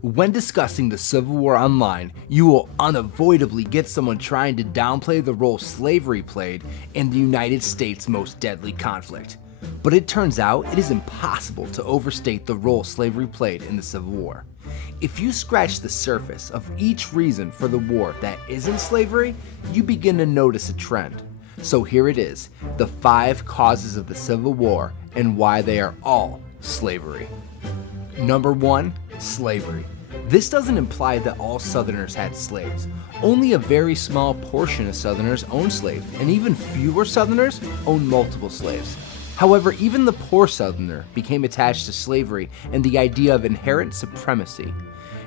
When discussing the Civil War online, you will unavoidably get someone trying to downplay the role slavery played in the United States' most deadly conflict. But it turns out it is impossible to overstate the role slavery played in the Civil War. If you scratch the surface of each reason for the war that isn't slavery, you begin to notice a trend. So here it is, the 5 causes of the Civil War and why they are all slavery. Number 1, slavery. This doesn't imply that all Southerners had slaves. Only a very small portion of Southerners owned slaves, and even fewer Southerners owned multiple slaves. However, even the poor Southerner became attached to slavery and the idea of inherent supremacy.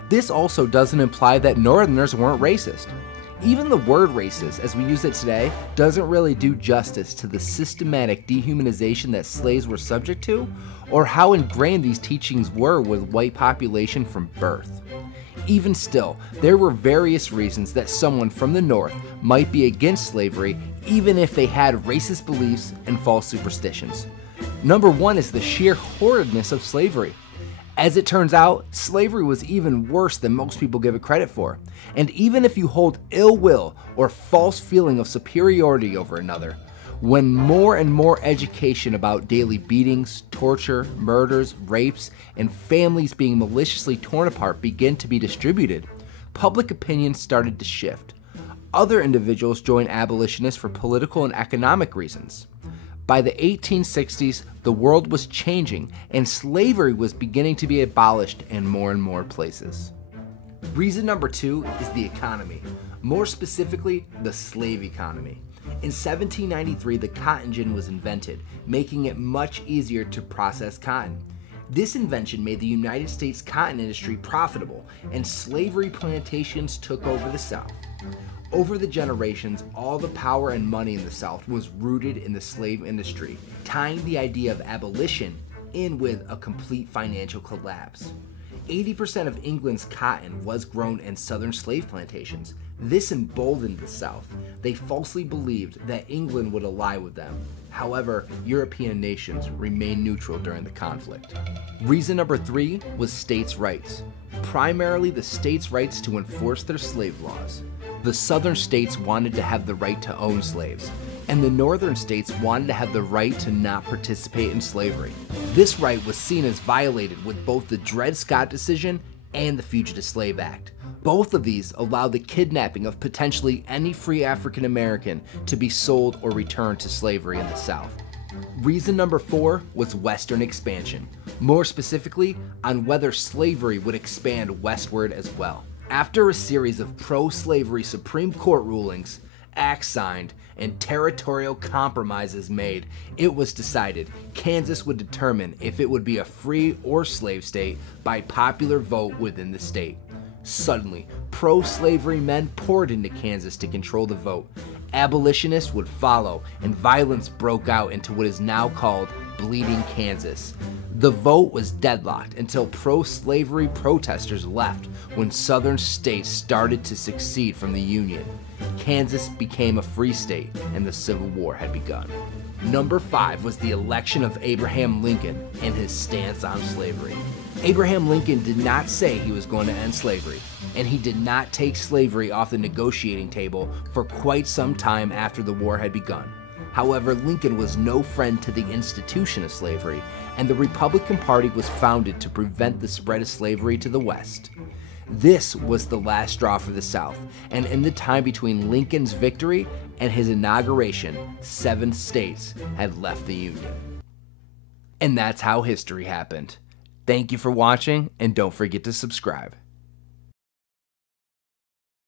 This also doesn't imply that Northerners weren't racist. Even the word racist, as we use it today, doesn't really do justice to the systematic dehumanization that slaves were subject to, or how ingrained these teachings were with white population from birth. Even still, there were various reasons that someone from the North might be against slavery, even if they had racist beliefs and false superstitions. Number 1 is the sheer horridness of slavery. As it turns out, slavery was even worse than most people give it credit for. And even if you hold ill will or false feeling of superiority over another, when more and more education about daily beatings, torture, murders, rapes, and families being maliciously torn apart began to be distributed, public opinion started to shift. Other individuals joined abolitionists for political and economic reasons. By the 1860s, the world was changing and slavery was beginning to be abolished in more and more places. Reason number 2 is the economy, more specifically, the slave economy. In 1793, the cotton gin was invented, making it much easier to process cotton. This invention made the United States cotton industry profitable, and slavery plantations took over the South. Over the generations, all the power and money in the South was rooted in the slave industry, tying the idea of abolition in with a complete financial collapse. 80% of England's cotton was grown in southern slave plantations. This emboldened the South. They falsely believed that England would ally with them. However, European nations remained neutral during the conflict. Reason number 3 was states' rights, primarily the states' rights to enforce their slave laws. The southern states wanted to have the right to own slaves, and the northern states wanted to have the right to not participate in slavery. This right was seen as violated with both the Dred Scott decision and the Fugitive Slave Act. Both of these allowed the kidnapping of potentially any free African American to be sold or returned to slavery in the South. Reason number 4 was Western expansion, more specifically on whether slavery would expand westward as well. After a series of pro-slavery Supreme Court rulings, acts signed, and territorial compromises made, it was decided Kansas would determine if it would be a free or slave state by popular vote within the state. Suddenly, pro-slavery men poured into Kansas to control the vote. Abolitionists would follow, and violence broke out into what is now called Bleeding Kansas. The vote was deadlocked until pro-slavery protesters left when southern states started to secede from the Union. Kansas became a free state and the Civil War had begun. Number 5 was the election of Abraham Lincoln and his stance on slavery. Abraham Lincoln did not say he was going to end slavery, and he did not take slavery off the negotiating table for quite some time after the war had begun. However, Lincoln was no friend to the institution of slavery, and the Republican Party was founded to prevent the spread of slavery to the West. This was the last straw for the South, and in the time between Lincoln's victory and his inauguration, 7 states had left the Union. And that's how history happened. Thank you for watching, and don't forget to subscribe.